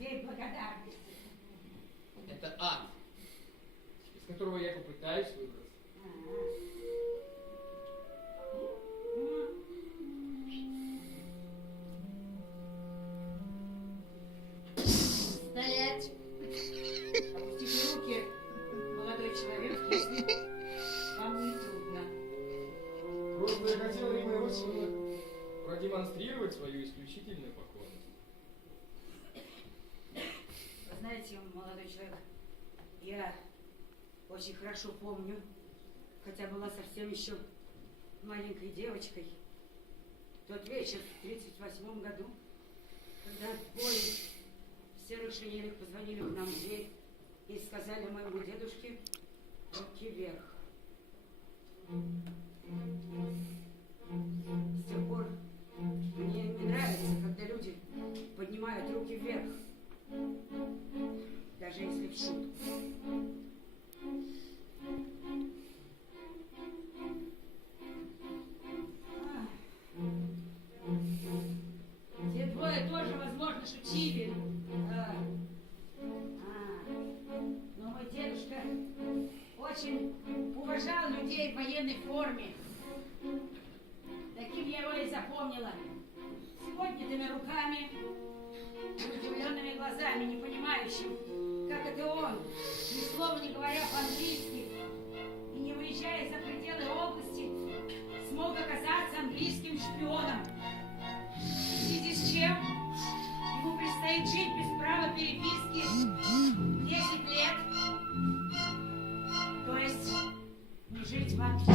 людей благодарности. Это ад, из которого я попытаюсь выбраться. Стоять! Опустите руки, молодой человек, если вам не трудно. Просто я хотел, Ирина Иосифовна, продемонстрировать свою исключительную покорность. Вы знаете, молодой человек, я очень хорошо помню, хотя была совсем еще маленькой девочкой, тот вечер в 1938 году, когда двое серых шинелях позвонили к нам в дверь и сказали моему дедушке: руки вверх. С тех пор мне не нравится, когда люди поднимают руки вверх, даже если в шутку. Те двое тоже, возможно, шутили. Но мой дедушка очень уважал людей в военной форме. Таким я его и запомнила. С поднятыми руками и удивленными глазами, не понимающим, как это он, ни слова не говоря по-английски и не выезжая за пределы области, смог оказаться английским шпионом. В связи с чем ему предстоит жить без права переписки 10 лет. То есть не жить вообще.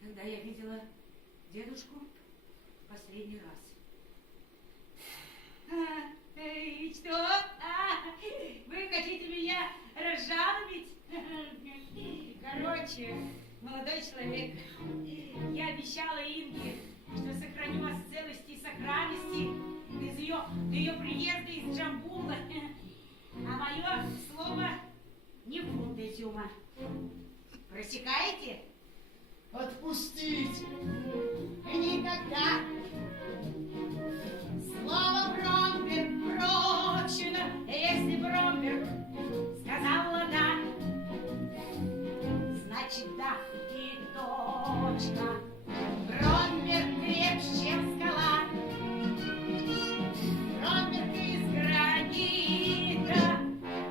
Когда я видела дедушку последний раз. И что? Вы хотите меня разжалобить? Короче, молодой человек, я обещала Инге, что сохраню вас в целости и сохранности до ее приезда из Джамбула. А мое слово не фунт изюма. Просекаете? Отпустите! Никогда! Слово Бромберг прочно, если Бромберг сказала да, значит да и точно. Бромберг крепче, чем скала, Бромберг из гранита.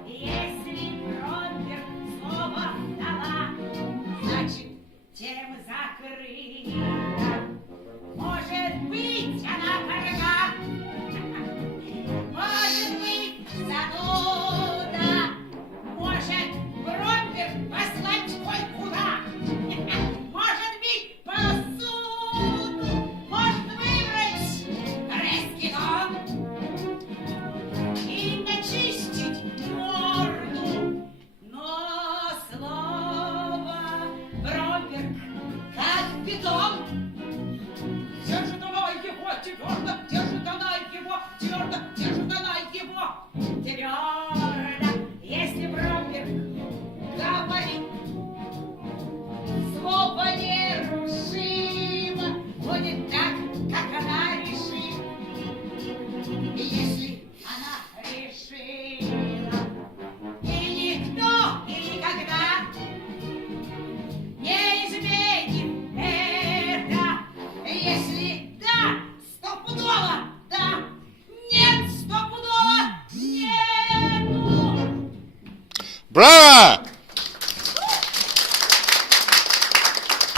Если Бромберг слово дала, значит тема закрыта. Может быть, она корга, может быть, зануда, может Бромберг послать хоть куда, может быть, посуду, может выбрать резкий тон и начистить морду. Но слово Бромберг как питон. Держит она его твердо, держит она его твердо, держит она его твердо. Если Бромберг говорит, слово нерушимо будет так, как она решит. И если она решила, и никто, и никогда не изменит это. Если да, стопудово да, нет, стопудово нету. Браво!